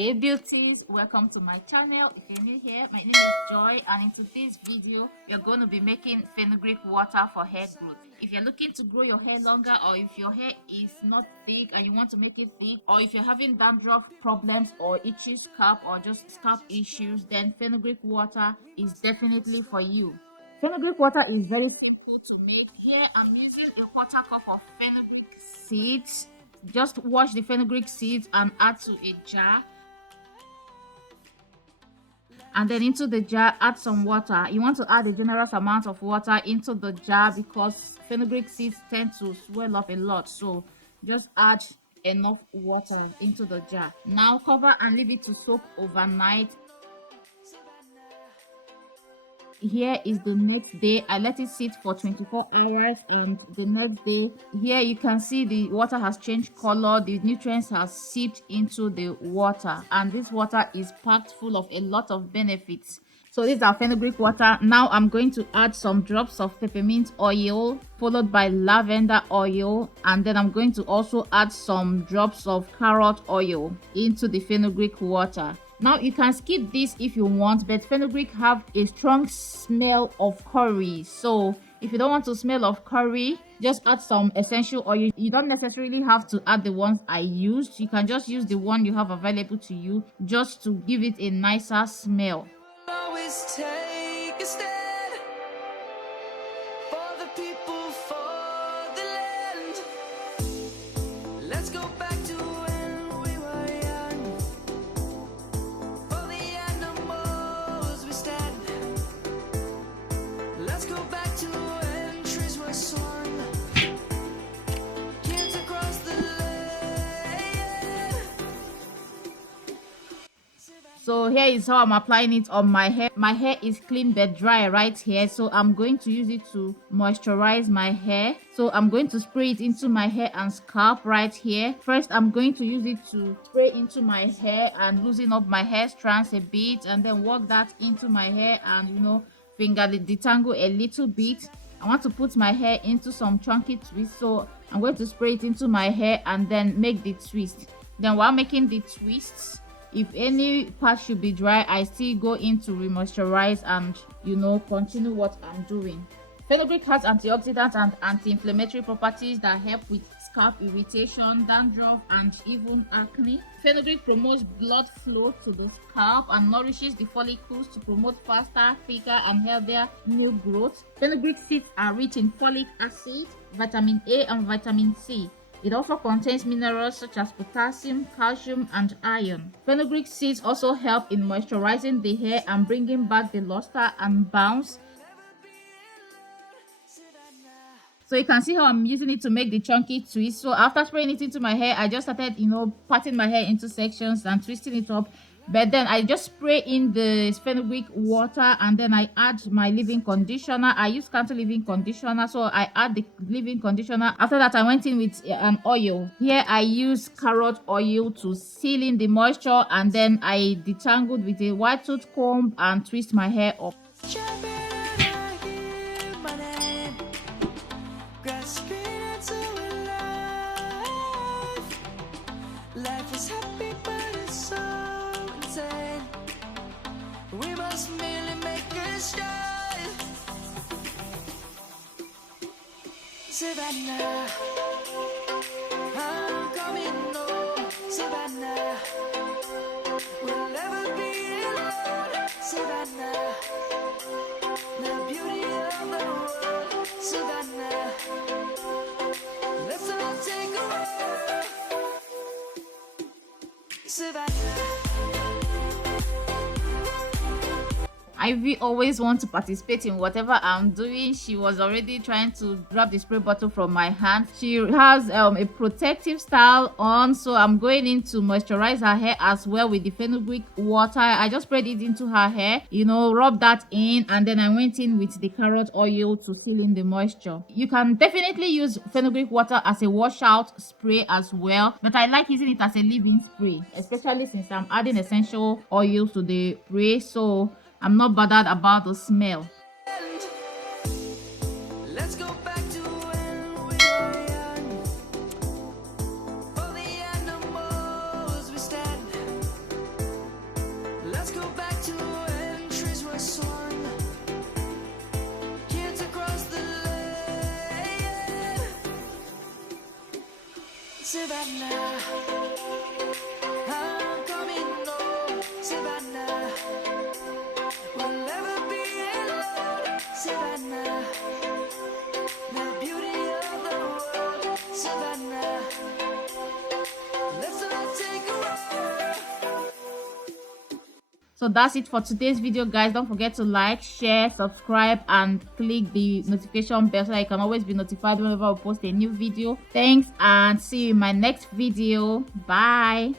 Hey beauties, welcome to my channel. If you're new here, my name is Joy, and in today's video we are going to be making fenugreek water for hair growth. If you're looking to grow your hair longer, or if your hair is not thick and you want to make it thick, or if you're having dandruff problems or itchy scalp or just scalp issues, then fenugreek water is definitely for you. Fenugreek water is very simple to make. Here I'm using a quarter cup of fenugreek seeds. Just wash the fenugreek seeds and add to a jar, and then into the jar add some water. You want to add a generous amount of water into the jar because fenugreek seeds tend to swell up a lot, so just add enough water into the jar. Now cover and leave it to soak overnight. Here is the next day. I let it sit for 24 hours, and the next day, here you can see the water has changed color. The nutrients have seeped into the water, and this water is packed full of a lot of benefits. So this is our fenugreek water. Now I'm going to add some drops of peppermint oil followed by lavender oil, and then I'm going to also add some drops of carrot oil into the fenugreek water. Now you can skip this if you want, but fenugreek have a strong smell of curry. So if you don't want to smell of curry, just add some essential oil. You don't necessarily have to add the ones I used. You can just use the one you have available to you just to give it a nicer smell. Always take a stand for the people, for the land. Let's go back to when we were young. For the animals we stand. Let's go back to when trees were swung. Kids across the land. So here is how I'm applying it on my hair. My hair is clean but dry right here, so I'm going to use it to moisturize my hair. So I'm going to spray it into my hair and scalp right here. First I'm going to use it to spray into my hair and loosen up my hair strands a bit, and then work that into my hair and finger detangle a little bit. I want to put my hair into some chunky twists, so I'm going to spray it into my hair and then make the twist. Then while making the twists, if any part should be dry, I still go in to re-moisturize and continue what I'm doing. Fenugreek has antioxidants and anti-inflammatory properties that help with scalp irritation, dandruff, and even acne. Fenugreek promotes blood flow to the scalp and nourishes the follicles to promote faster, thicker, and healthier new growth. Fenugreek seeds are rich in folic acid, vitamin A, and vitamin C. It also contains minerals such as potassium, calcium, and iron. Fenugreek seeds also help in moisturizing the hair and bringing back the luster and bounce. So you can see how I'm using it to make the chunky twist. So after spraying it into my hair, I just started, parting my hair into sections and twisting it up. But then I just spray in the fenugreek water, and then I add my leave-in conditioner. I use Cantu leave-in conditioner, so I add the leave-in conditioner. After that, I went in with an oil. Here I use carrot oil to seal in the moisture, and then I detangled with a white tooth comb and twist my hair up. Life is happy, but it's so insane. We must merely make a start. Savannah, I'm coming home. Savannah, we'll never be alone. Savannah, the beauty of the world. Savannah, let's all take a walk. Ivy always wants to participate in whatever I'm doing. She was already trying to grab the spray bottle from my hand. She has a protective style on, so I'm going in to moisturize her hair as well with the fenugreek water. I just sprayed it into her hair, rub that in, and then I went in with the carrot oil to seal in the moisture. You can definitely use fenugreek water as a washout spray as well, but I like using it as a leave-in spray, especially since I'm adding essential oils to the spray, so I'm not bothered about the smell. Let's go back to when we were young. For the animals we stand. Savannah. I'm coming home, Savannah. We'll never be alone, Savannah. The beauty of the world, Savannah. Let's all take a ride. So that's it for today's video, guys. Don't forget to like, share, subscribe, and click the notification bell so that you can always be notified whenever I post a new video. Thanks, and see you in my next video. Bye.